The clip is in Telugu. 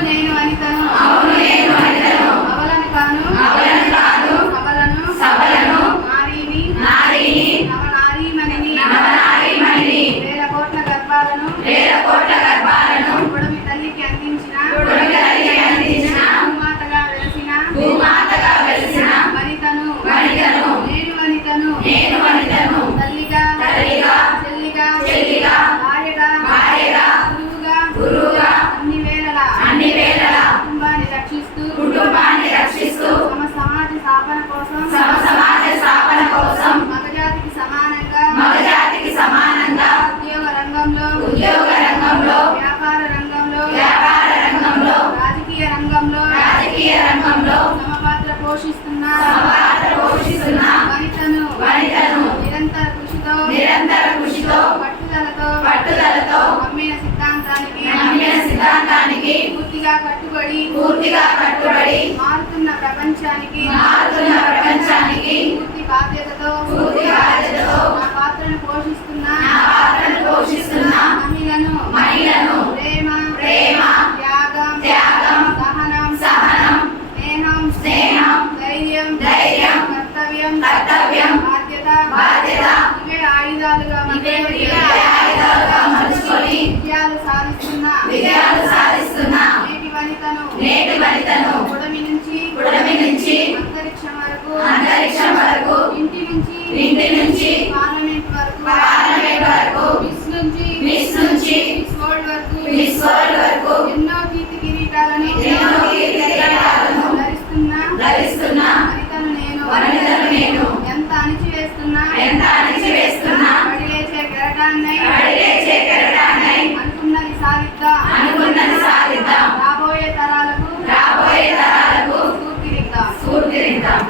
నేను వనితను అవలను కాను సబలను నారీని నవనారీమణిని వేల కోట్ల గర్భాలను పొడమి తల్లికి అందించిన భూమాతగా వెలసిన వనితను నేను వనితను తల్లిగా చెల్లిగా భార్యగా గురువుగా అన్ని వేళలా కుటుంబాన్ని రక్షిస్తూ తమ సమాజ స్థాపన కోసం మగజాతికి సమానంగా ఉద్యోగ రంగంలో వ్యాపార రంగంలో రాజకీయ రంగంలో తమ పాత్ర పోషిస్తున్న వనితను నిరంతర కృషితో పట్టుదలతో నమ్మిన సిద్ధాంతానికి పూర్తిగా కట్టుబడి మారుతున్న ప్రపంచానికి పూర్తి బాధ్యతతో నా పాత్రను పోషిస్తున్న మహిళను ప్రేమ త్యాగం సహనం స్నేహం ధైర్యం కర్తవ్యం బాధ్యత ఇవే ఆయుధాలుగా మలుచుకొని విజయాలు సాధిస్తున్న నేటి వనితను పుడమి నుంచి అంతరిక్షం వరకు ఇంటి నుంచి